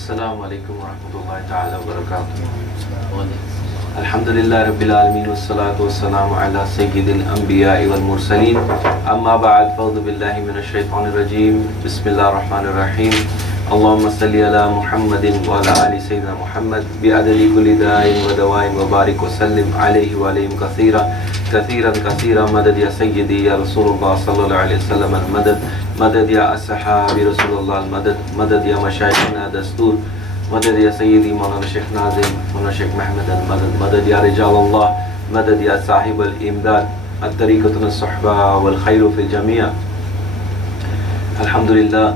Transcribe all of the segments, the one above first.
السلام علیکم ورحمۃ اللہ تعالی وبرکاتہ۔ الحمدللہ رب العالمین والصلاة والسلام علی سید الانبیاء والمرسلین، اما بعد فاعوذ باللہ من الشیطان الرجیم، بسم اللہ الرحمن الرحیم۔ اللہم صلی علی محمد وعلی آل سیدنا محمد بعدد کل داء ودواء وبارک وسلم علیہ وعلیہم کثیرا کثیرا کثیرا۔ مدد یا سیدی یا رسول اللہ صلی اللہ علیہ وسلم المدد، مدد یا اصحاب رسول اللہ المدد، مدد یا مشایخنا دستور، مدد یا سیدی مولانا شیخ ناظم مولانا شیخ محمد المدد، مدد یا رجال اللہ، مدد یا صاحب الامداد، الطریقۃ الصحبہ والخیر فی الجمیع۔ الحمدللہ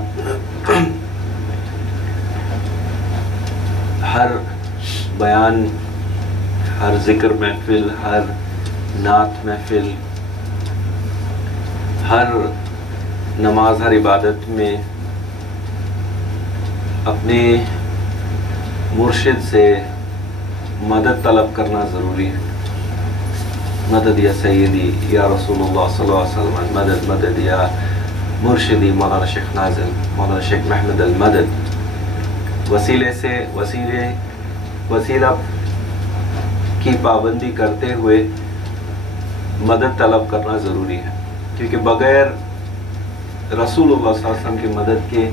ہر بیان، ہر ذکر محفل، ہر نعت محفل، ہر نماز، ہر عبادت میں اپنے مرشد سے مدد طلب کرنا ضروری ہے۔ مدد یا سیدی یا رسول اللہ صلی اللہ علیہ وسلم مدد، مدد یا مرشدی مولانا شیخ ناظم مولانا شیخ محمد المدد۔ وسیلے سے وسیلہ کی پابندی کرتے ہوئے مدد طلب کرنا ضروری ہے، کیونکہ بغیر رسول اللہ صلی اللہ علیہ وسلم کی مدد کے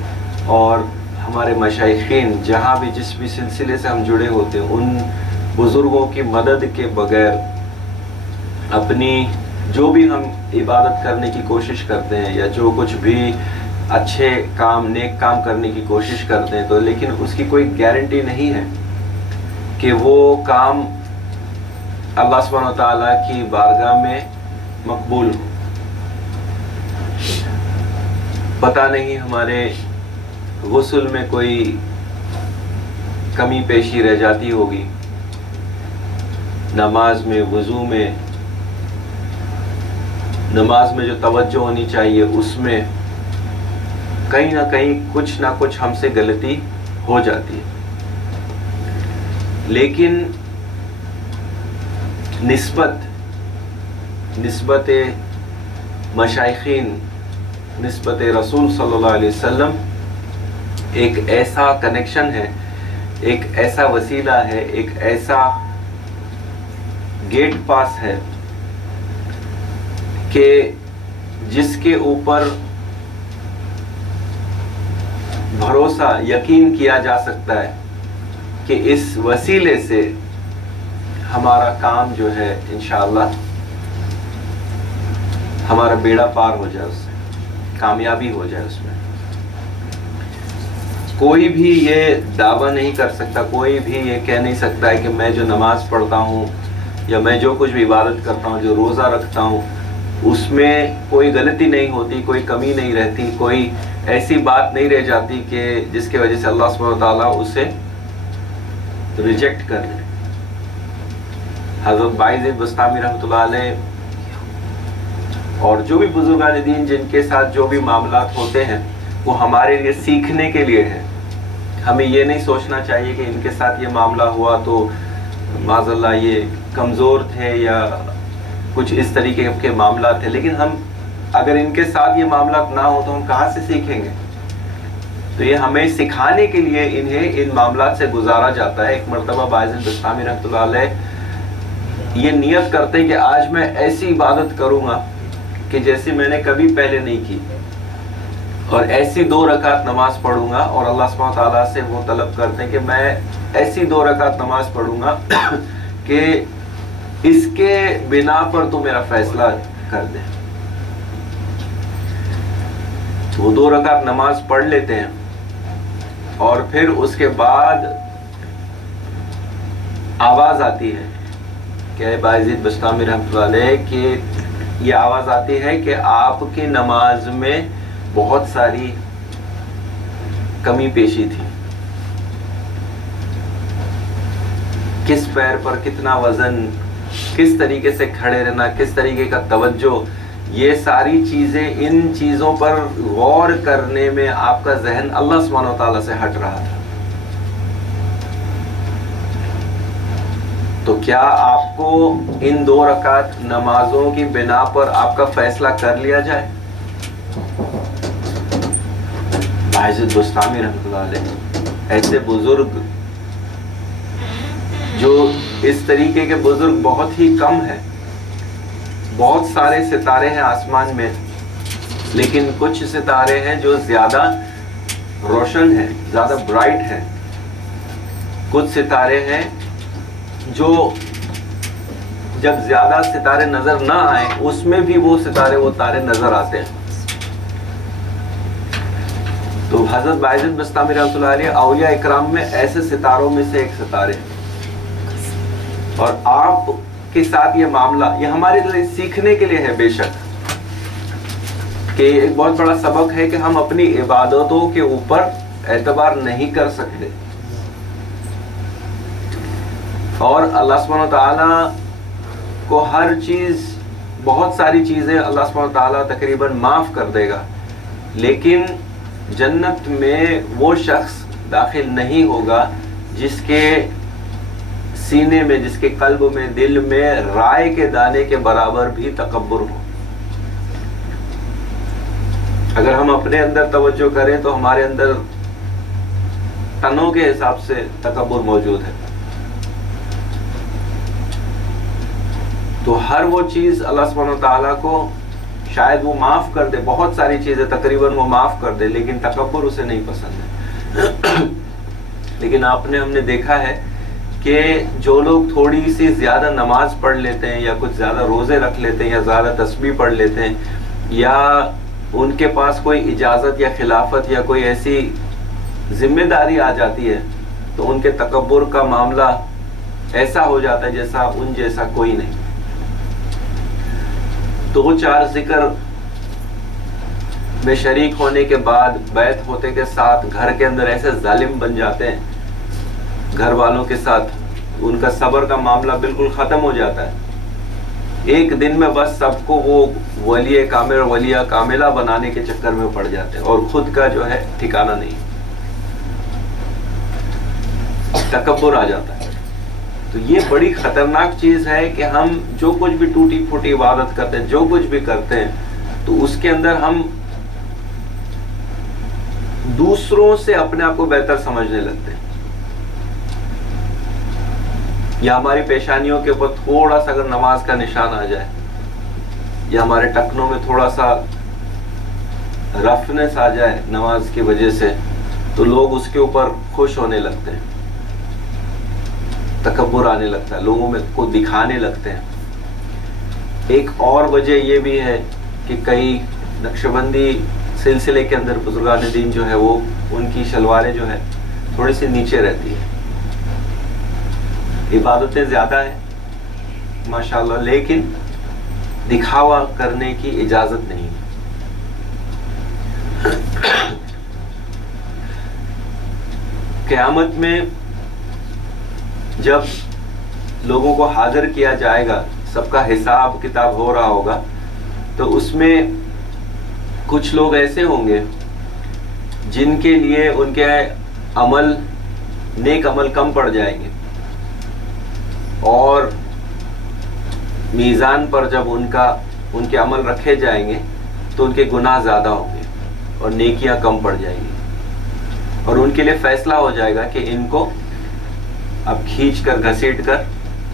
اور ہمارے مشائخین جہاں بھی جس بھی سلسلے سے ہم جڑے ہوتے ہیں ان بزرگوں کی مدد کے بغیر اپنی جو بھی ہم عبادت کرنے کی کوشش کرتے ہیں یا جو کچھ بھی اچھے کام، نیک کام کرنے کی کوشش کرتے ہیں، تو لیکن اس کی کوئی گارنٹی نہیں ہے کہ وہ کام اللہ سبحانہ و تعالیٰ کی بارگاہ میں مقبول ہو۔ پتہ نہیں ہمارے غسل میں کوئی کمی پیشی رہ جاتی ہوگی، نماز میں، وضو میں، نماز میں جو توجہ ہونی چاہیے اس میں کہیں نہ کہیں کچھ نہ کچھ ہم سے غلطی ہو جاتی ہے، لیکن نسبت مشائخین، نسبت رسول صلی اللہ علیہ وسلم ایک ایسا کنیکشن ہے، ایک ایسا وسیلہ ہے، ایک ایسا گیٹ پاس ہے کہ جس کے اوپر بھروسہ، یقین کیا جا سکتا ہے کہ اس وسیلے سے ہمارا کام جو ہے انشاءاللہ ہمارا بیڑا پار ہو جائے، اس سے کامیابی ہو جائے۔ اس میں کوئی بھی یہ دعویٰ نہیں کر سکتا، کوئی بھی یہ کہہ نہیں سکتا ہے کہ میں جو نماز پڑھتا ہوں یا میں جو کچھ بھی عبادت کرتا ہوں، جو روزہ رکھتا ہوں، اس میں کوئی غلطی نہیں ہوتی، کوئی کمی نہیں رہتی، کوئی ایسی بات نہیں رہ جاتی کہ جس کی وجہ سے اللہ سبحانہ وتعالیٰ اسے ریجیکٹ کر لے۔ حضرت باعث بسطامی رحمۃ اللہ علیہ اور جو بھی بزرگان دین جن کے ساتھ جو بھی معاملات ہوتے ہیں وہ ہمارے لیے سیکھنے کے لیے ہے۔ ہمیں یہ نہیں سوچنا چاہیے کہ ان کے ساتھ یہ معاملہ ہوا تو معاذ اللہ یہ کمزور تھے یا کچھ اس طریقے کے معاملات تھے، لیکن ہم اگر ان کے ساتھ یہ معاملات نہ ہو تو ہم کہاں سے سیکھیں گے؟ تو یہ ہمیں سکھانے کے لیے انہیں ان معاملات سے گزارا جاتا ہے۔ ایک مرتبہ باعث بسطامی رحمۃ اللہ علیہ یہ نیت کرتے ہیں کہ آج میں ایسی عبادت کروں گا کہ جیسے میں نے کبھی پہلے نہیں کی، اور ایسی 2 رکعت نماز پڑھوں گا، اور اللہ سبحانہ تعالیٰ سے وہ طلب کرتے ہیں کہ میں ایسی 2 رکعت نماز پڑھوں گا کہ اس کے بنا پر تو میرا فیصلہ کر دیں۔ وہ 2 رکعت نماز پڑھ لیتے ہیں اور پھر اس کے بعد آواز آتی ہے کہ باعث بسطامی رحمۃ اللہ علیہ کہ یہ آواز آتی ہے کہ آپ کی نماز میں بہت ساری کمی پیشی تھی، کس پیر پر کتنا وزن، کس طریقے سے کھڑے رہنا، کس طریقے کا توجہ، یہ ساری چیزیں، ان چیزوں پر غور کرنے میں آپ کا ذہن اللہ سبحانہ و تعالیٰ سے ہٹ رہا تھا۔ تو کیا آپ کو ان 2 رکعت نمازوں کی بنا پر آپ کا فیصلہ کر لیا جائے؟ باعث بسطامی رحمۃ اللہ علیہ ایسے بزرگ جو اس طریقے کے بزرگ بہت ہی کم ہیں. بہت سارے ستارے ہیں آسمان میں، لیکن کچھ ستارے ہیں جو زیادہ روشن ہیں، زیادہ برائٹ ہیں. کچھ ستارے ہیں جو جب زیادہ ستارے نظر نہ آئیں اس میں بھی وہ ستارے وہ تارے نظر آتے ہیں. تو حضرت بائزید بسطامی رحمۃ اللہ علیہ اولیاء اکرام میں ایسے ستاروں میں سے ایک ستارے ہیں. اور آپ کے ساتھ یہ معاملہ یہ ہمارے لیے سیکھنے کے لیے ہے بے شک، کہ ایک بہت بڑا سبق ہے کہ ہم اپنی عبادتوں کے اوپر اعتبار نہیں کر سکتے، اور اللہ سبحانہ وتعالیٰ کو ہر چیز، بہت ساری چیزیں اللہ سبحانہ وتعالیٰ تقریباً معاف کر دے گا، لیکن جنت میں وہ شخص داخل نہیں ہوگا جس کے سینے میں، جس کے قلب میں، دل میں رائے کے دانے کے برابر بھی تکبر ہو. اگر ہم اپنے اندر توجہ کریں تو ہمارے اندر ٹنوں کے حساب سے تکبر موجود ہے. تو ہر وہ چیز اللہ سبحانہ وتعالیٰ کو شاید وہ معاف کر دے، بہت ساری چیزیں تقریباً وہ معاف کر دے، لیکن تکبر اسے نہیں پسند ہے. لیکن ہم نے دیکھا ہے کہ جو لوگ تھوڑی سی زیادہ نماز پڑھ لیتے ہیں، یا کچھ زیادہ روزے رکھ لیتے ہیں، یا زیادہ تسبیح پڑھ لیتے ہیں، یا ان کے پاس کوئی اجازت یا خلافت یا کوئی ایسی ذمہ داری آ جاتی ہے، تو ان کے تکبر کا معاملہ ایسا ہو جاتا ہے جیسا ان جیسا کوئی نہیں. تو وہ 4 ذکر میں شریک ہونے کے بعد بیعت ہوتے کے ساتھ گھر کے اندر ایسے ظالم بن جاتے ہیں، گھر والوں کے ساتھ ان کا صبر کا معاملہ بالکل ختم ہو جاتا ہے. ایک دن میں بس سب کو وہ ولی کامل اور ولیہ کاملہ بنانے کے چکر میں پڑ جاتے ہیں، اور خود کا جو ہے ٹھکانہ نہیں، تکبر آ جاتا ہے. تو یہ بڑی خطرناک چیز ہے کہ ہم جو کچھ بھی ٹوٹی پھوٹی عبادت کرتے ہیں، جو کچھ بھی کرتے ہیں، تو اس کے اندر ہم دوسروں سے اپنے آپ کو بہتر سمجھنے لگتے ہیں. یا ہماری پیشانیوں کے اوپر تھوڑا سا اگر نماز کا نشان آ جائے، یا ہمارے ٹکنوں میں تھوڑا سا رفنس آ جائے نماز کی وجہ سے، تو لوگ اس کے اوپر خوش ہونے لگتے ہیں، تکبر آنے لگتا ہے، لوگوں میں کو دکھانے لگتے ہیں. ایک اور وجہ یہ بھی ہے کہ کئی نقشبندی سلسلے کے اندر بزرگان دین جو ہے وہ ان کی شلواریں جو ہے تھوڑی سی نیچے رہتی ہے. عبادتیں زیادہ ہیں ماشاءاللہ، لیکن دکھاوا کرنے کی اجازت نہیں. قیامت میں جب لوگوں کو حاضر کیا جائے گا، سب کا حساب کتاب ہو رہا ہوگا، تو اس میں کچھ لوگ ایسے ہوں گے جن کے لیے ان کے عمل، نیک عمل کم پڑ جائیں گے، اور میزان پر جب ان کے عمل رکھے جائیں گے تو ان کے گناہ زیادہ ہوں گے اور نیکیاں کم پڑ جائیں گی، اور ان کے لیے فیصلہ ہو جائے گا کہ ان کو اب کھینچ کر گھسیٹ کر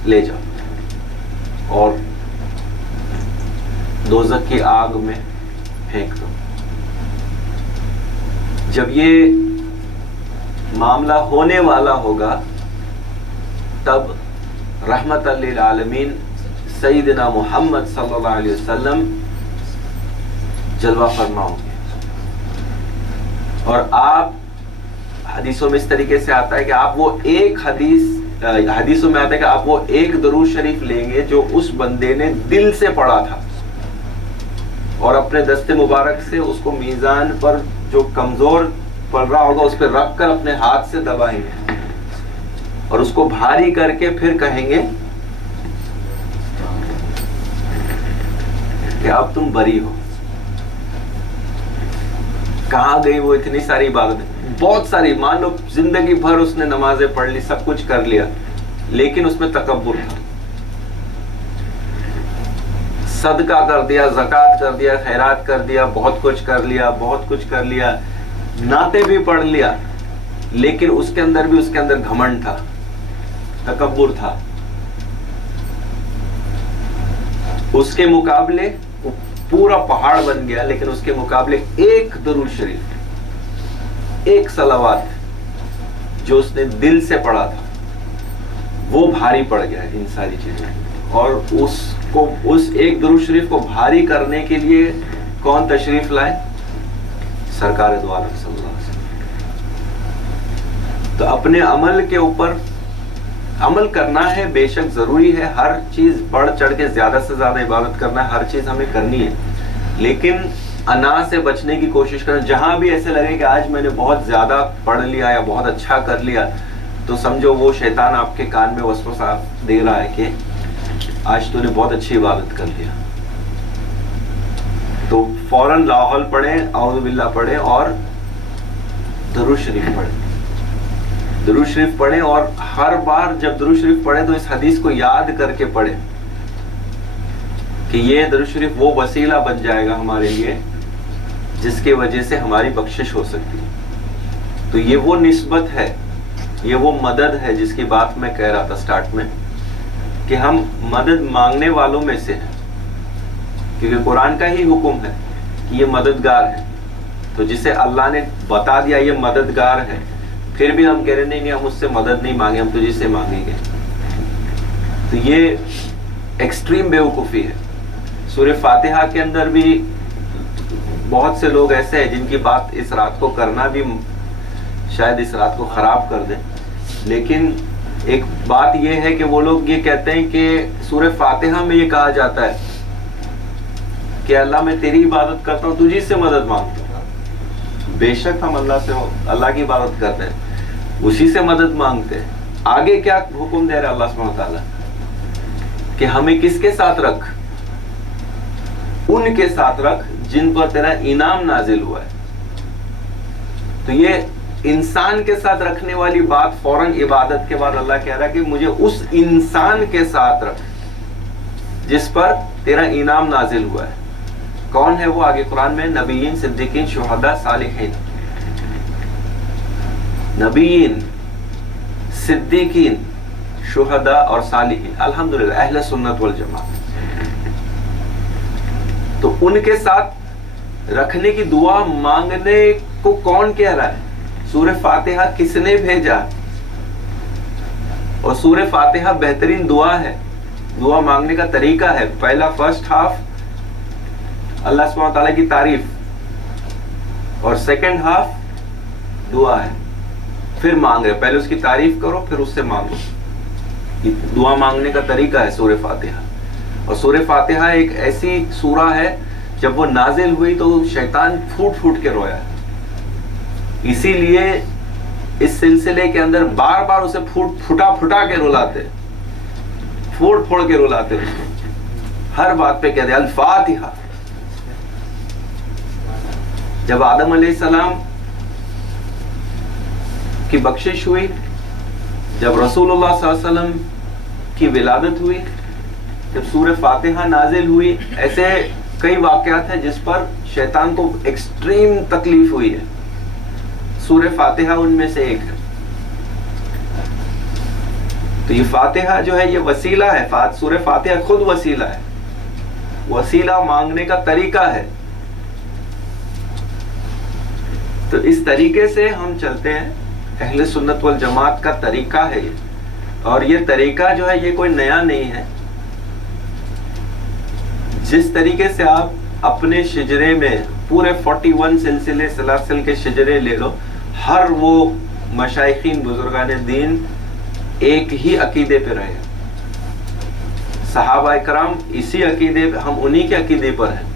لے جاؤ اور دوزخ کی آگ میں پھینک دو. جب یہ معاملہ ہونے والا ہوگا تب رحمت للعالمین سیدنا محمد صلی اللہ علیہ وسلم جلوہ فرما ہوں گے. اور آپ حدیثوں میں اس طریقے سے آتا ہے کہ آپ وہ ایک حدیثوں میں آتا ہے کہ آپ وہ ایک درود شریف لیں گے جو اس بندے نے دل سے پڑھا تھا، اور اپنے دست مبارک سے اس کو میزان پر جو کمزور پڑھ رہا ہوگا اس پہ رکھ کر اپنے ہاتھ سے دبائیں گے، اور اس کو بھاری کر کے پھر کہیں گے کہ اب تم بری ہو. کہاں گئی وہ اتنی ساری عبادتیں؟ بہت ساری، مان لو زندگی بھر اس نے نمازیں پڑھ لی، سب کچھ کر لیا، لیکن اس میں تکبر تھا. صدقہ کر دیا، زکوٰۃ کر دیا، خیرات کر دیا، بہت کچھ کر لیا، نعتیں بھی پڑھ لیا، لیکن اس کے اندر گھمنڈ تھا، تکبر تھا. اس کے مقابلے وہ پورا پہاڑ بن گیا، لیکن اس کے مقابلے ایک درود شریف، ایک صلوات جو اس نے دل سے پڑھا تھا وہ بھاری پڑ گیا ان ساری چیزیں. اور اس ایک درود شریف کو بھاری کرنے کے لیے کون تشریف لائے؟ سرکار دو عالم صلی اللہ علیہ وسلم. تو اپنے عمل کے اوپر عمل کرنا ہے، بے شک ضروری ہے. ہر چیز بڑھ چڑھ کے زیادہ سے زیادہ عبادت کرنا ہے، ہر چیز ہمیں کرنی ہے، لیکن انا سے بچنے کی کوشش کرنا. جہاں بھی ایسے لگے کہ آج میں نے بہت زیادہ پڑھ لیا یا بہت اچھا کر لیا، تو سمجھو وہ شیطان آپ کے کان میں وسوسہ دے رہا ہے کہ آج تو نے بہت اچھی عبادت کر لیا. تو فوراً لا حول پڑھیں، اعوذ باللہ پڑھیں اور درود شریف پڑھیں. درود شریف پڑھیں اور ہر بار جب درود شریف پڑھیں تو اس حدیث کو یاد کر کے پڑھیں کہ یہ درود شریف وہ وسیلہ بن جائے گا ہمارے لیے جس کی وجہ سے ہماری بخشش ہو سکتی ہے. تو یہ وہ نسبت ہے، یہ وہ مدد ہے جس کی بات میں کہہ رہا تھا سٹارٹ میں، کہ ہم مدد مانگنے والوں میں سے ہیں، کیونکہ قرآن کا ہی حکم ہے کہ یہ مددگار ہے. تو جسے اللہ نے بتا دیا یہ مددگار ہے، پھر بھی ہم کہہ رہے نہیں ہم اس سے مدد نہیں مانگے، ہم تجھ سے مانگیں گے. تو یہ ایکسٹریم بیوقوفی ہے. سورہ فاتحہ کے اندر بھی بہت سے لوگ ایسے ہیں جن کی بات اس رات کو کرنا بھی شاید اس رات کو خراب کر دے. لیکن ایک بات یہ ہے کہ وہ لوگ یہ کہتے ہیں کہ سورہ فاتحہ میں یہ کہا جاتا ہے کہ اللہ میں تیری عبادت کرتا ہوں، تجھی سے مدد مانگتا ہوں. بے شک ہم اللہ کی عبادت کرتے ہیں، اسی سے مدد مانگتے ہیں. آگے کیا حکم دے رہا ہے اللہ سبحانہ وتعالیٰ کہ ہمیں کس کے ساتھ رکھ؟ ان کے ساتھ رکھ جن پر تیرا انعام نازل ہوا ہے. تو یہ انسان کے ساتھ رکھنے والی بات فوراً عبادت کے بعد اللہ کہہ رہا ہے کہ مجھے اس انسان کے ساتھ رکھ جس پر تیرا انعام نازل ہوا ہے. کون ہے وہ؟ آگے قرآن میں نبیین، صدیقین، شہداء، صالحین. نبیین، صدیقین، شہداء اور صالحین، الحمدللہ اہل سنت والجماعت. تو ان کے ساتھ رکھنے کی دعا مانگنے کو کون کہہ رہا ہے؟ سورہ فاتحہ کس نے بھیجا؟ اور سورہ فاتحہ بہترین دعا ہے، دعا مانگنے کا طریقہ ہے. پہلا فرسٹ ہاف اللہ سبحانہ تعالیٰ کی تعریف اور سیکنڈ ہاف دعا ہے. پھر مانگ رہے، پہلے اس کی تعریف کرو پھر اس سے مانگو. دعا مانگنے کا طریقہ ہے سورہ فاتحہ. اور سورہ فاتحہ ایک ایسی سورہ ہے جب وہ نازل ہوئی تو شیطان پھوٹ پھوٹ کے رویا. اسی لیے اس سلسلے کے اندر بار بار اسے پھٹا کے رلاتے، پھوڑ کے رلاتے اس کو. ہر بات پہ کہتے الفاتحہ. جب آدم علیہ السلام کی بخشش ہوئی، جب رسول اللہ صلی اللہ علیہ وسلم کی ولادت ہوئی، جب سورہ فاتحہ نازل ہوئی، ایسے کئی واقعات ہیں جس پر شیطان کو ایکسٹریم تکلیف ہوئی ہے. سورہ فاتحہ ان میں سے ایک ہے. تو یہ فاتحہ جو ہے یہ وسیلہ ہے. سورہ فاتحہ خود وسیلہ ہے، وسیلہ مانگنے کا طریقہ ہے. تو اس طریقے سے ہم چلتے ہیں. اہل سنت والجماعت کا طریقہ ہے یہ. اور یہ طریقہ جو ہے یہ کوئی نیا نہیں ہے. جس طریقے سے آپ اپنے شجرے میں پورے 41 سلسلے سلاسل کے شجرے لے لو، ہر وہ مشائخین بزرگان دین ایک ہی عقیدے پہ رہے. صحابہ اکرام اسی عقیدے پہ، ہم انہی کے عقیدے پر ہیں.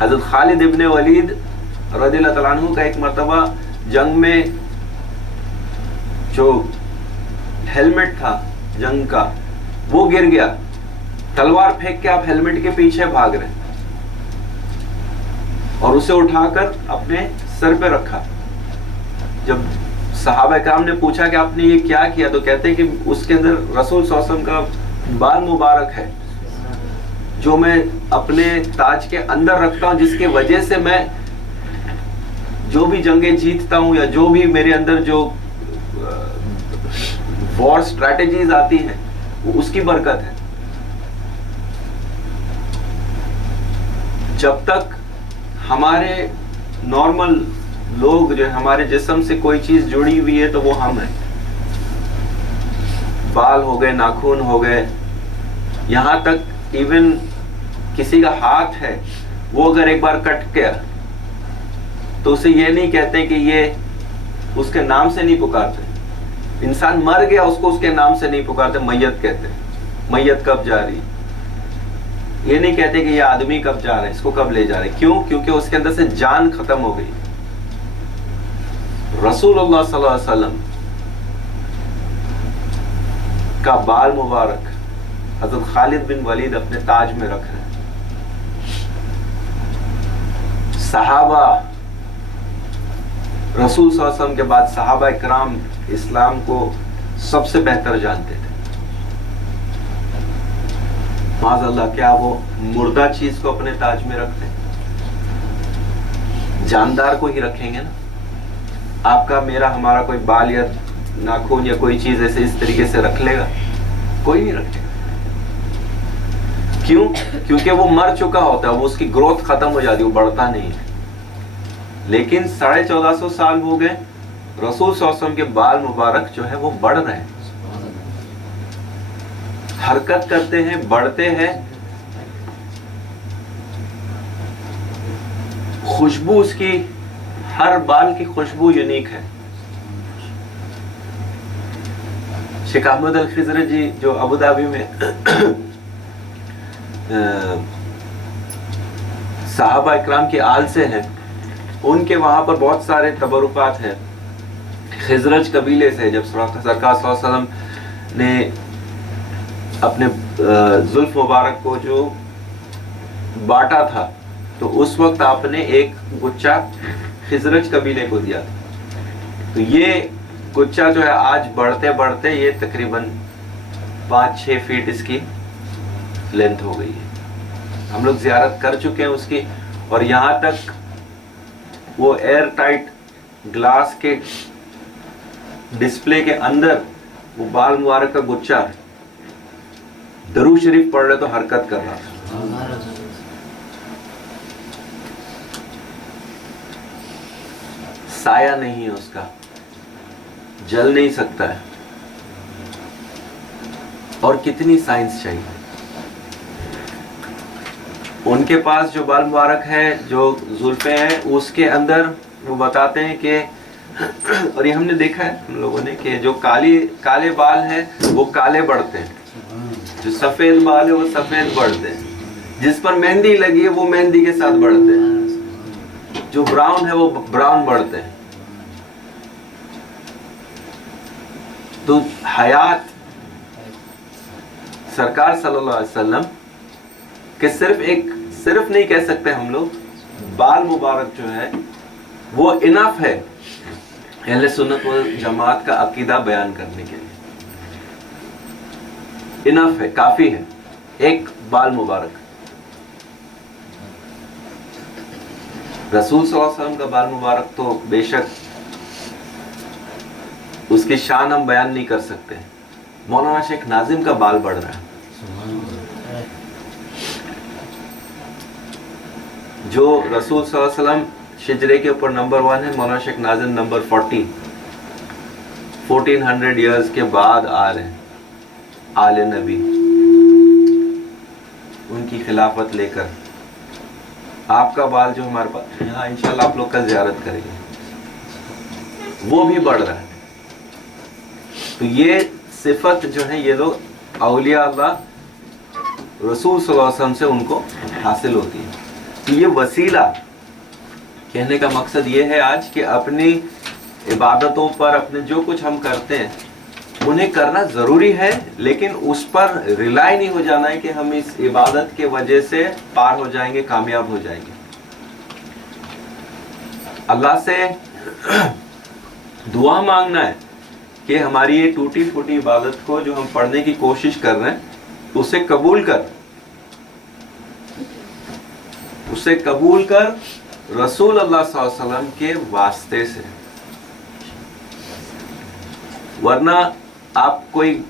حضرت خالد ابن ولید رضی اللہ تعالیٰ عنہ کا ایک مرتبہ جنگ میں جو ہیلمٹ تھا جنگ کا وہ گر گیا. تلوار پھینک کے آپ ہیلمٹ کے پیچھے بھاگ رہے اور اسے اٹھا کر اپنے سر پہ رکھا. جب صحابہ کرام نے پوچھا کہ آپ نے یہ کیا کیا، تو کہتے ہیں کہ اس کے اندر رسول صلی اللہ علیہ وسلم کا بال مبارک ہے جو میں اپنے تاج کے اندر رکھتا ہوں، جس کی وجہ سے میں جو بھی جنگیں جیتتا ہوں یا جو بھی میرے اندر جو وار اسٹریٹجیز آتی ہیں وہ اس کی برکت ہے. جب تک ہمارے نارمل لوگ جو ہمارے جسم سے کوئی چیز جڑی ہوئی ہے تو وہ ہم ہیں. بال ہو گئے, ناخن ہو گئے, یہاں تک ایون کسی کا ہاتھ ہے, وہ اگر ایک بار کٹ گیا تو اسے یہ نہیں کہتے کہ یہ اس کے نام سے نہیں پکارتے. انسان مر گیا اس کو اس کے نام سے نہیں پکارتے, میت کہتے ہیں. میت کب جا رہی, یہ نہیں کہتے کہ یہ آدمی کب جا رہا ہے, اس کو کب لے جا رہے. کیوں؟ کیونکہ اس کے اندر سے جان ختم ہو گئی. رسول اللہ صلی اللہ علیہ وسلم کا بال مبارک حضرت خالد بن ولید اپنے تاج میں رکھ رہے ہیں. صحابہ رسول صلی اللہ علیہ وسلم کے بعد صحابہ اکرام اسلام کو سب سے بہتر جانتے تھے. معاذ اللہ, کیا وہ مردہ چیز کو اپنے تاج میں رکھتے؟ جاندار کو ہی رکھیں گے نا. آپ کا میرا ہمارا کوئی بال یا ناخن یا کوئی چیز ایسے اس طریقے سے رکھ لے گا؟ کوئی نہیں رکھے گا. کیوں؟ کیونکہ وہ مر چکا ہوتا ہے, وہ اس کی گروتھ ختم ہو جاتی ہے, وہ بڑھتا نہیں ہے. لیکن 1450 سال ہو گئے, رسول صلی اللہ علیہ وسلم کے بال مبارک جو ہے وہ بڑھ رہے ہیں, حرکت کرتے ہیں, بڑھتے ہیں. خوشبو اس کی, ہر بال کی خوشبو یونیک ہے. شیخ احمد الخضر جی جو ابو دھابی میں صحابہ اکرام کی آل سے ہیں, ان کے وہاں پر بہت سارے تبرکات ہیں. خزرج قبیلے سے جب سرکار صلی اللہ علیہ وسلم نے اپنے زلف مبارک کو جو بانٹا تھا تو اس وقت آپ نے ایک گچھا خزرج قبیلے کو دیا تھا. تو یہ گچھا جو ہے آج بڑھتے بڑھتے یہ تقریباً 5-6 فیٹ اس کی لینتھ ہو گئی ہے. ہم لوگ زیارت کر چکے ہیں اس کی, اور یہاں تک وہ ایئر ٹائٹ گلاس کے ڈسپلے کے اندر وہ بال مبارک کا گچھا درود شریف پڑھ رہے تو حرکت کر رہا تھا. سایہ نہیں ہے اس کا, جل نہیں سکتا ہے. اور کتنی سائنس چاہیے. ان کے پاس جو بال مبارک ہے, جو زلفیں ہیں, اس کے اندر وہ بتاتے ہیں کہ, اور یہ ہم نے دیکھا ہے ہم لوگوں نے, کہ جو کالے بال ہیں وہ کالے بڑھتے ہیں, جو سفید بال ہے وہ سفید بڑھتے ہیں, جس پر مہندی لگی ہے وہ مہندی کے ساتھ بڑھتے ہیں, جو براؤن ہے وہ براؤن بڑھتے ہیں. تو حیات سرکار صلی اللہ علیہ وسلم کہ صرف نہیں کہہ سکتے ہم لوگ, بال مبارک جو ہے وہ انف ہے اہل سنت والجماعت کا عقیدہ بیان کرنے کے لیے. انف ہے, کافی ہے ایک بال مبارک. رسول صلی اللہ علیہ وسلم کا بال مبارک تو بے شک اس کی شان ہم بیان نہیں کر سکتے. مولانا شیخ ناظم کا بال بڑھ رہا ہے, جو رسول صلی اللہ علیہ وسلم شجرے کے اوپر نمبر 1 ہے, مولانا شیخ ناظم نمبر 40. 1400 ایئرز کے بعد آ رہے ہیں آل نبی, ان کی خلافت لے کر. آپ کا بال جو ہمارے پاس یہاں انشاءاللہ آپ لوگ کل زیارت کریں گے, وہ بھی بڑھ رہا ہے. تو یہ صفت جو ہے یہ لوگ اولیاء اللہ رسول صلی اللہ علیہ وسلم سے ان کو حاصل ہوتی ہے. تو یہ وسیلہ, کہنے کا مقصد یہ ہے آج کہ اپنی عبادتوں پر, اپنے جو کچھ ہم کرتے ہیں انہیں کرنا ضروری ہے, لیکن اس پر ریلائی نہیں ہو جانا ہے کہ ہم اس عبادت کے وجہ سے پار ہو جائیں گے, کامیاب ہو جائیں گے. اللہ سے دعا مانگنا ہے کہ ہماری یہ ٹوٹی پھوٹی عبادت کو جو ہم پڑھنے کی کوشش کر رہے ہیں اسے قبول کر, رسول اللہ صلی اللہ علیہ وسلم کے واسطے سے. ورنہ آپ کوئی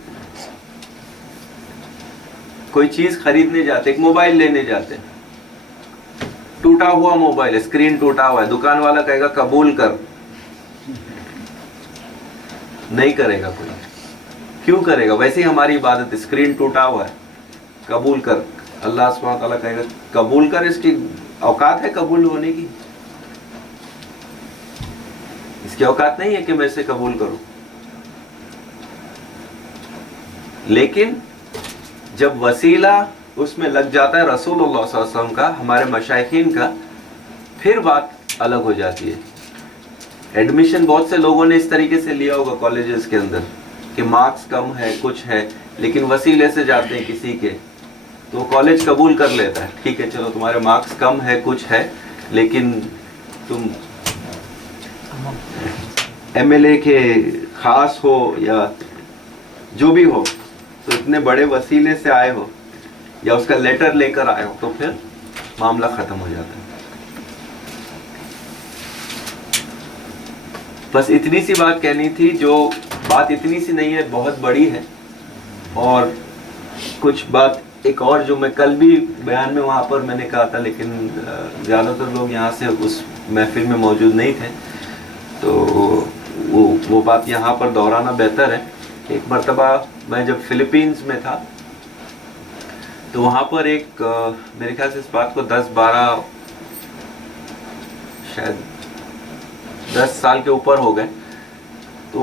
چیز خریدنے جاتے, ایک موبائل لینے جاتے, ٹوٹا ہوا موبائل ہے, اسکرین ٹوٹا ہوا ہے, دکان والا کہے گا قبول کر, نہیں کرے گا کوئی. کیوں کرے گا؟ ویسے ہی ہماری عبادت, اسکرین ٹوٹا ہوا ہے, قبول کر. اللہ سبحانہ تعالیٰ کہے گا قبول کر, اس کی اوقات ہے قبول ہونے کی؟ اس کی اوقات نہیں ہے کہ میں اسے قبول کروں. لیکن جب وسیلہ اس میں لگ جاتا ہے رسول اللہ صلی اللہ علیہ وسلم کا, ہمارے مشائخین کا, پھر بات الگ ہو جاتی ہے. ایڈمیشن بہت سے لوگوں نے اس طریقے سے لیا ہوگا کالجز کے اندر کہ مارکس کم ہے, کچھ ہے, لیکن وسیلے سے جاتے ہیں کسی کے, تو کالج قبول کر لیتا ہے. ٹھیک ہے چلو تمہارے مارکس کم ہے, کچھ ہے, لیکن تم ایم ایل اے کے خاص ہو یا جو بھی ہو, تو اتنے بڑے وسیلے سے آئے ہو یا اس کا لیٹر لے کر آئے ہو, تو پھر معاملہ ختم ہو جاتا ہے. بس اتنی سی بات کہنی تھی, جو بات اتنی سی نہیں ہے, بہت بڑی ہے. اور کچھ بات ایک اور جو میں کل بھی بیان میں وہاں پر میں نے کہا تھا, لیکن زیادہ تر لوگ یہاں سے اس محفل میں موجود نہیں تھے, تو وہ بات یہاں پر دہرانا بہتر ہے. ایک مرتبہ میں جب فلپینز میں تھا, تو وہاں پر ایک میرے خیال سے اس بات کو 10-12 شاید 10 سال کے اوپر ہو گئے, تو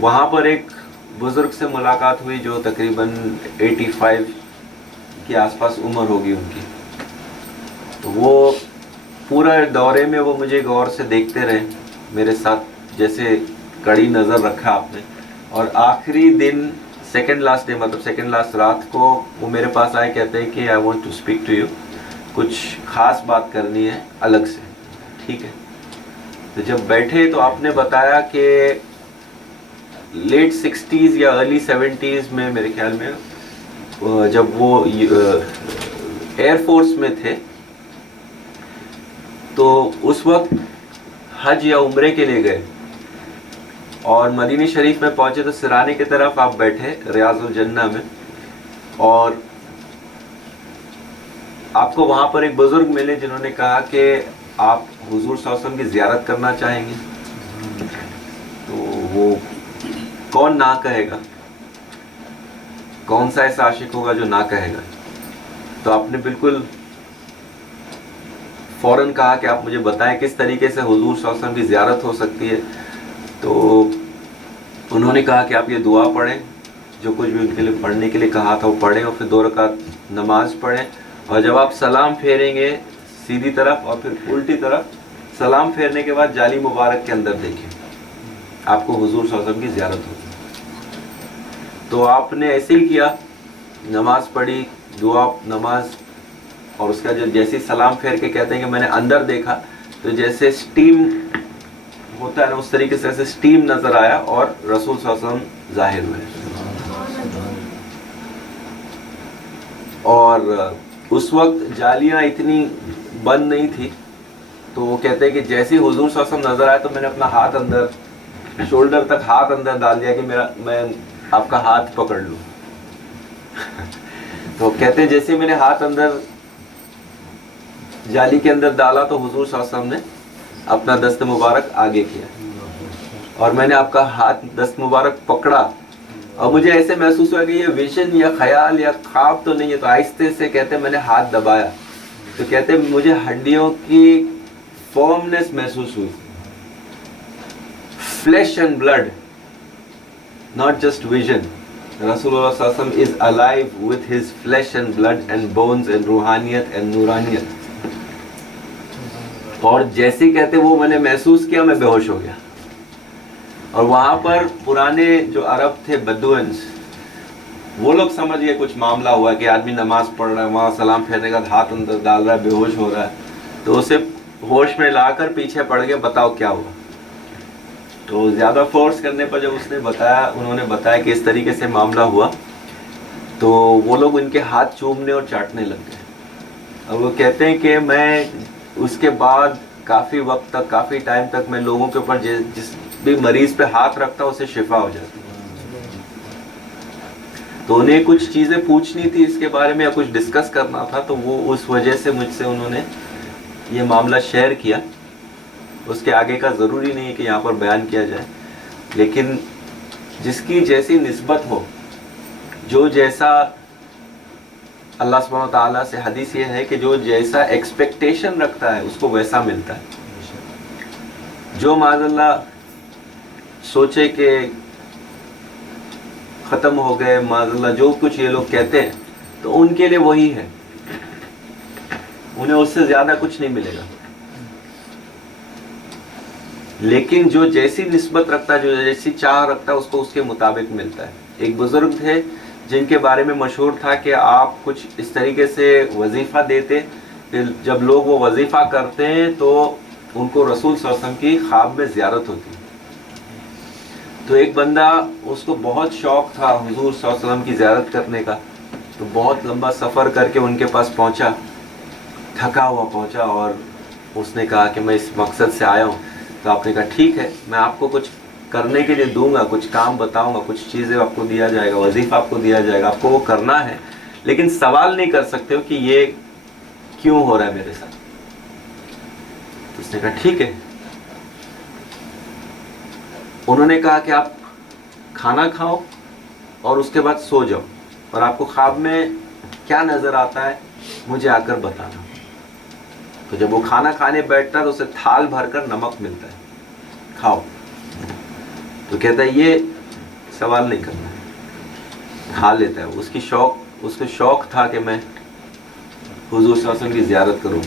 وہاں پر ایک بزرگ سے ملاقات ہوئی جو تقریباً 85 کے آس پاس عمر ہوگی ان کی. تو وہ پورا دورے میں وہ مجھے غور سے دیکھتے رہے, میرے ساتھ جیسے کڑی نظر رکھا آپ نے. اور آخری دن سیکنڈ لاسٹ ڈے, مطلب سیکنڈ لاسٹ رات کو وہ میرے پاس آئے, کہتے ہیں کہ I want to speak to you, کچھ خاص بات کرنی ہے الگ سے. ٹھیک ہے, تو جب بیٹھے تو آپ نے بتایا کہ لیٹ 60s یا ارلی 70s میں میرے خیال میں, جب وہ ایئر فورس میں تھے, تو اس وقت حج یا عمرے کے لیے گئے اور مدینہ شریف میں پہنچے, تو سرانے کی طرف آپ بیٹھے ریاض الجنہ میں, اور آپ کو وہاں پر ایک بزرگ ملے جنہوں نے کہا کہ آپ حضور صلی اللہ علیہ وسلم کی زیارت کرنا چاہیں گے. تو وہ کون نہ کہے گا, کون سا ایسا عاشق ہوگا جو نہ کہے گا. تو آپ نے بالکل فوراً کہا کہ آپ مجھے بتائیں کس طریقے سے حضور صلی اللہ علیہ وسلم کی زیارت ہو سکتی ہے. تو انہوں نے کہا کہ آپ یہ دعا پڑھیں, جو کچھ بھی ان کے لیے پڑھنے کے لیے کہا تھا وہ پڑھیں, اور پھر 2 رکعت نماز پڑھیں, اور جب آپ سلام پھیریں گے سیدھی طرف اور پھر الٹی طرف, سلام پھیرنے کے بعد جالی مبارک کے اندر دیکھیں, آپ کو حضور صلی اللہ علیہ وسلم کی زیارت ہوگی. تو آپ نے ایسے ہی کیا, نماز پڑھی, دعا, نماز, اور اس کا جو جیسے سلام پھیر کے کہتے ہیں کہ میں نے اندر دیکھا, تو جیسے سٹیم ہوتا ہے نا, اس طریقے سے ایسے سٹیم نظر آیا اور رسول صلی اللہ علیہ وسلم ظاہر ہوئے. اور اس وقت جالیاں اتنی بند نہیں تھی, تو وہ کہتے ہیں کہ جیسے حضور صلی اللہ علیہ وسلم نظر آیا, تو میں نے اپنا ہاتھ اندر, شولڈر تک ہاتھ اندر ڈال دیا کہ میں آپ کا ہاتھ پکڑ لوں. تو کہتے ہیں جیسے میں نے ہاتھ اندر جالی کے اندر ڈالا, تو حضور صلی اللہ علیہ وسلم نے اپنا دست مبارک آگے کیا, اور میں نے آپ کا ہاتھ دست مبارک پکڑا, اور مجھے ایسے محسوس ہوا کہ یہ ویژن یا خیال یا خواب تو نہیں ہے. تو آہستہ سے کہتے ہیں میں نے ہاتھ دبایا, تو کہتے ہیں مجھے ہڈیوں کی فارمنس محسوس ہوئی, flesh and blood, not just vision. رسول اللہ صلی اللہ علیہ وسلم is alive with his flesh and blood and bones and روحانیت and نورانیت. اور جیسے کہتے وہ میں نے محسوس کیا, میں بے ہوش ہو گیا. اور وہاں پر پرانے جو عرب تھے بدوئنس, وہ لوگ سمجھ گئے کچھ معاملہ ہوا کہ آدمی نماز پڑھ رہا ہے, وہاں سلام پھیرنے کا ہاتھ اندر ڈال رہا ہے, بے ہوش ہو رہا ہے. تو اسے ہوش میں لا کر پیچھے پڑ گئے, بتاؤ کیا ہوا. تو زیادہ فورس کرنے پر جب اس نے بتایا, انہوں نے بتایا کہ اس طریقے سے معاملہ ہوا, تو وہ لوگ ان کے ہاتھ چومنے اور چاٹنے لگ گئے. اور وہ کہتے ہیں کہ میں اس کے بعد کافی وقت تک، کافی ٹائم تک میں لوگوں کے اوپر جس بھی مریض پہ ہاتھ رکھتا اسے شفا ہو جاتی. تو انہیں کچھ چیزیں پوچھنی تھی اس کے بارے میں یا کچھ ڈسکس کرنا تھا، تو وہ اس وجہ سے مجھ سے انہوں نے یہ معاملہ شیئر کیا. اس کے آگے کا ضروری نہیں ہے کہ یہاں پر بیان کیا جائے، لیکن جس کی جیسی نسبت ہو، جو جیسا، اللہ سبحانہ تعالیٰ سے حدیث یہ ہے کہ جو جیسا ایکسپیکٹیشن رکھتا ہے اس کو ویسا ملتا ہے. جو معاذ اللہ سوچے کہ ختم ہو گئے، معاذ اللہ جو کچھ یہ لوگ کہتے ہیں، تو ان کے لیے وہی ہے، انہیں اس سے زیادہ کچھ نہیں ملے گا. لیکن جو جیسی نسبت رکھتا ہے، جو جیسی چاہ رکھتا ہے، اس کو اس کے مطابق ملتا ہے. ایک بزرگ تھے جن کے بارے میں مشہور تھا کہ آپ کچھ اس طریقے سے وظیفہ دیتے کہ جب لوگ وہ وظیفہ کرتے ہیں تو ان کو رسول صلی اللہ علیہ وسلم کی خواب میں زیارت ہوتی. تو ایک بندہ، اس کو بہت شوق تھا حضور صلی اللہ علیہ وسلم کی زیارت کرنے کا، تو بہت لمبا سفر کر کے ان کے پاس پہنچا، تھکا ہوا پہنچا، اور اس نے کہا کہ میں اس مقصد سے آیا ہوں. تو آپ نے کہا ٹھیک ہے، میں آپ کو کچھ کرنے کے لیے دوں گا، کچھ کام بتاؤں گا، کچھ چیزیں آپ کو دیا جائے گا، وظیفہ آپ کو دیا جائے گا، آپ کو وہ کرنا ہے، لیکن سوال نہیں کر سکتے ہو کہ یہ کیوں ہو رہا ہے میرے ساتھ. تو اس نے کہا ٹھیک ہے. انہوں نے کہا کہ آپ کھانا کھاؤ اور اس کے بعد سو جاؤ، اور آپ کو خواب میں کیا نظر آتا ہے مجھے آ کر بتانا. تو جب وہ کھانا کھانے بیٹھتا ہے تو اسے تھال بھر کر نمک ملتا ہے، کھاؤ. تو کہتا ہے یہ سوال نہیں کرنا ہے، کھا لیتا ہے. اس کو شوق تھا کہ میں حضور صلی اللہ علیہ وسلم کی زیارت کروں،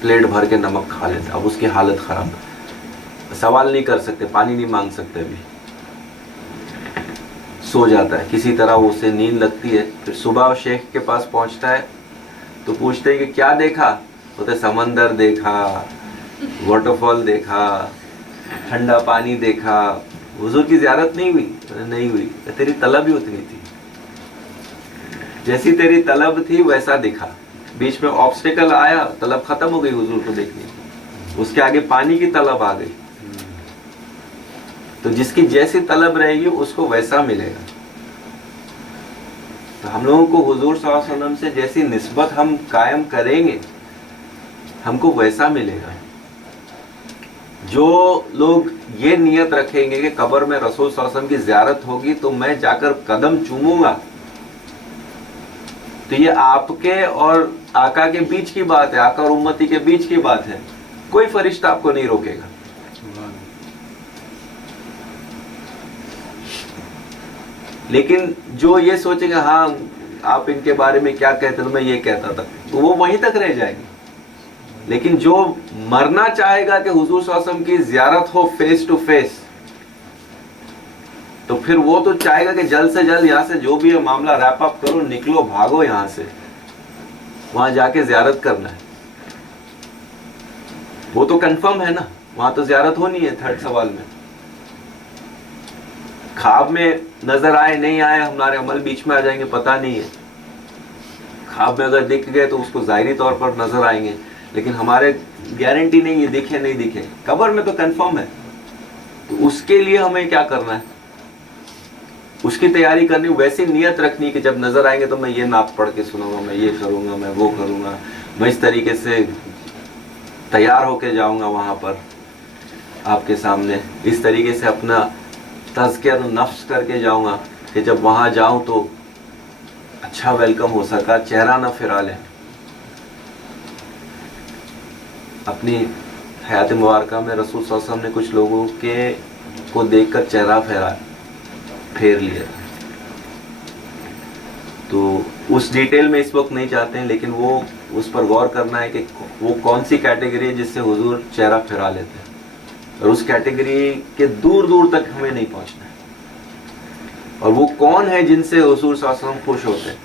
پلیٹ بھر کے نمک کھا لیتا. اب اس کی حالت خراب، سوال نہیں کر سکتے، پانی نہیں مانگ سکتے، ابھی سو جاتا ہے. کسی طرح وہ اسے نیند لگتی ہے. پھر صبح شیخ کے پاس پہنچتا ہے تو پوچھتے ہیں کہ کیا دیکھا؟ بولتے سمندر دیکھا، واٹر فال دیکھا، ٹھنڈا پانی دیکھا. حضور کی زیارت نہیں ہوئی؟ نہیں ہوئی. تیری طلب ہی اتنی تھی، جیسی تیری طلب تھی ویسا دکھا. بیچ میں آبسٹیکل آیا، طلب ختم ہو گئی حضور کو دیکھنے کی، اس کے آگے پانی کی طلب آ گئی. تو جس کی جیسی طلب رہے گی اس کو ویسا ملے گا. تو ہم لوگوں کو حضور صلی اللہ علیہ وسلم سے جیسی نسبت ہم قائم کریں گے ہم کو ویسا ملے گا. جو لوگ یہ نیت رکھیں گے کہ قبر میں رسول صلی اللہ علیہ وسلم کی زیارت ہوگی تو میں جا کر قدم چوموں گا، تو یہ آپ کے اور آقا کے بیچ کی بات ہے، آقا اور امتی کے بیچ کی بات ہے. کوئی فرشتہ آپ کو نہیں روکے گا. لیکن جو یہ سوچے گا ہاں آپ ان کے بارے میں کیا کہتے تو میں یہ کہتا تھا، تو وہ وہیں تک رہ جائے گی. لیکن جو مرنا چاہے گا کہ حضور صلی اللہ علیہ وسلم کی زیارت ہو فیس ٹو فیس، تو پھر وہ تو چاہے گا کہ جلد سے جلد یہاں سے جو بھی ہے معاملہ ریپ اپ کرو، نکلو، بھاگو یہاں سے، وہاں جا کے زیارت کرنا ہے. وہ تو کنفرم ہے نا، وہاں تو زیارت ہونی ہے. تھرڈ سوال میں خواب میں نظر آئے نہیں آئے، ہمارے عمل بیچ میں آ جائیں گے، پتہ نہیں ہے. خواب میں اگر دکھ گئے تو اس کو ظاہری طور پر نظر آئیں گے، لیکن ہمارے گارنٹی نہیں ہے دکھے نہیں دکھے. قبر میں تو کنفرم ہے. تو اس کے لیے ہمیں کیا کرنا ہے؟ اس کی تیاری کرنی، ویسی نیت رکھنی کہ جب نظر آئیں گے تو میں یہ نعت پڑھ کے سنوں گا، میں یہ کروں گا، میں وہ کروں گا، میں اس طریقے سے تیار ہو کے جاؤں گا وہاں پر آپ کے سامنے، اس طریقے سے اپنا تزکیہ نفس کر کے جاؤں گا کہ جب وہاں جاؤں تو اچھا ویلکم ہو سکا، چہرہ نہ پھرا لیں. اپنی حیات مبارکہ میں رسول صلی اللہ علیہ وسلم نے کچھ لوگوں کو دیکھ کر چہرہ پھیر لیا. تو اس ڈیٹیل میں اس وقت نہیں چاہتے ہیں، لیکن وہ اس پر غور کرنا ہے کہ وہ کون سی کیٹیگری ہے جس سے حضور چہرہ پھرا لیتے ہیں، اور اس کیٹیگری کے دور دور تک ہمیں نہیں پہنچنا ہے. اور وہ کون ہے جن سے حضور صلی اللہ علیہ وسلم خوش ہوتے ہیں،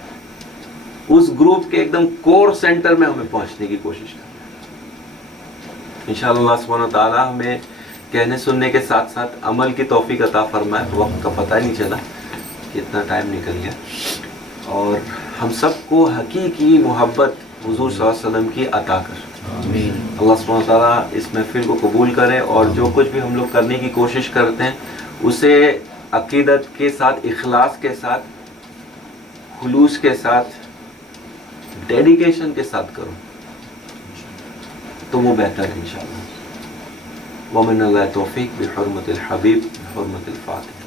اس گروپ کے ایک دم کور سینٹر میں ہمیں پہنچنے کی کوشش کریں. انشاءاللہ اللہ سبحانہ وتعالی ہمیں کہنے سننے کے ساتھ ساتھ عمل کی توفیق عطا فرمائے. وقت کا پتہ ہی نہیں چلا کہ اتنا ٹائم نکل گیا، اور ہم سب کو حقیقی محبت حضور صلی اللہ علیہ وسلم کی عطا کر. اللہ سبحانہ و تعالیٰ اس محفل کو قبول کرے، اور جو کچھ بھی ہم لوگ کرنے کی کوشش کرتے ہیں اسے عقیدت کے ساتھ، اخلاص کے ساتھ، خلوص کے ساتھ، ڈیڈیکیشن کے ساتھ کرو تو وہ بہتر ہے انشاءاللہ۔ ومن اللہ توفیق بحرمت الحبیب بحرمت الفاتح۔